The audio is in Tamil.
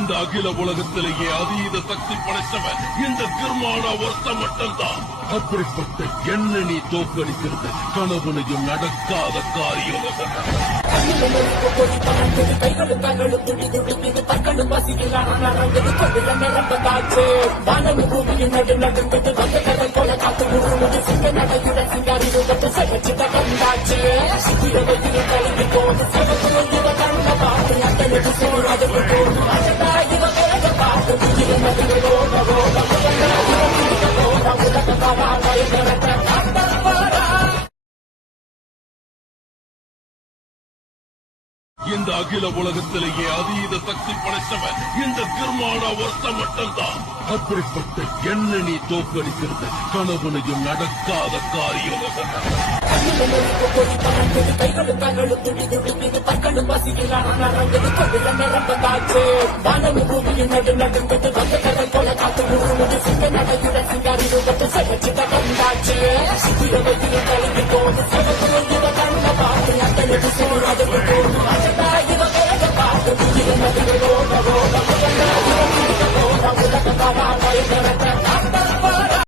இந்த அகில உலகத்திலேயே அதீத சக்தி படைத்தவன் இந்த கிர்மானா ஒருத்த மட்டும்தான். அப்படிப்பட்ட என்ன நீ தோற்கடிக்கிறது கனவுலையும் நடக்காத காரியம். இந்த அகில உலகத்திலேயே அதீத சக்தி படைத்தவன் இந்த கிர்மானா ஒருத்த மட்டும்தான். அப்படிப்பட்ட என்ன நீ தோற்கடிக்கிறது கனவுலையும் நடக்காத காரியம். சித்திர